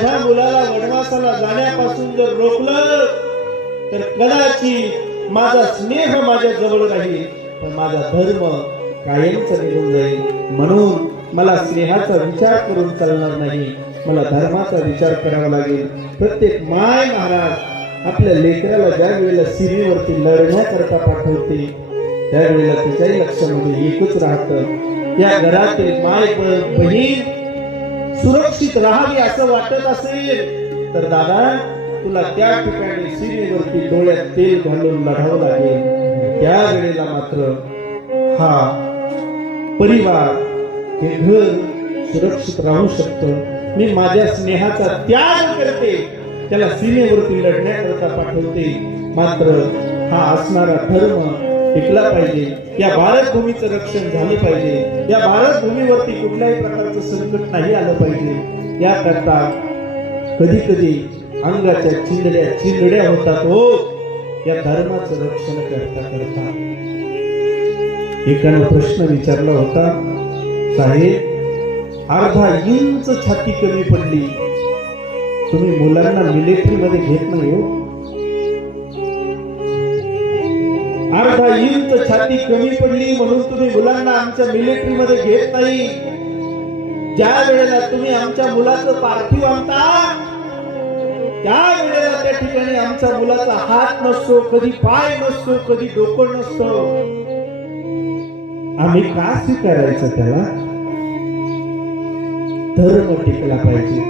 माझ्या मुलाला वनवासाला जाण्यापासून जर रोखलं तर कदाचित माझा स्नेह माझ्या जवळ राहील, पण माझा धर्म कायमचा निघून जाईल. म्हणून मला स्नेहाचा विचार करून चालणार नाही, मला धर्माचा विचार करावा लागेल. प्रत्येक माय महाराज आपल्या लेकराला ज्या वेळेला सीमेवरती लढण्याकरता पाठवते त्यावेळेला त्याच्याही लक्षामध्ये एकच राहतं, या घरातील माय बहीण सुरक्षित राहावी असं वाटत असेल तर दादा तुला त्या ठिकाणी सीमेवरती डोळ्यात तेल घालून लढावं लागेल. त्या वेळेला मात्र हा परिवार, हे घर सुरक्षित राहू शकतं. मी माझ्या स्नेहाचा त्याग करते, त्याला सीमेवरती लढण्याकरता पाठवते, मात्र हा असणारा धर्म टिकला पाहिजे. या भारत भूमीचं रक्षण झालं पाहिजे, या भारत भूमीवरती कुठल्याही प्रकारचं संकट नाही आलं पाहिजे. याकरता कधी कधी अंगाच्या चिंधड्या होतात हो, या धर्माचं रक्षण करता करता. एकानं प्रश्न विचारला होता, साहेब अर्धा इंच छाती कमी पडली, तुम्ही मुलांना मिलिटरी मध्ये घेत नाही हो? अर्धा इंच छाती कमी पडली म्हणून तुम्ही मुलांना आमच्या मिलिटरी मध्ये घेत नाही. ज्या वेळेला तुम्ही आमच्या मुलाचं पार्थिव आणता त्या वेळेला त्या ठिकाणी आमच्या मुलाचा हात नसतो, कधी पाय नसतो, कधी डोकं नसतो. आम्ही का स्वीकारायचं? त्याला धर्म टिकला पाहिजे.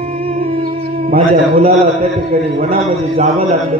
माझ्या मुलाला त्या ठिकाणी वनामध्ये जावं लागलं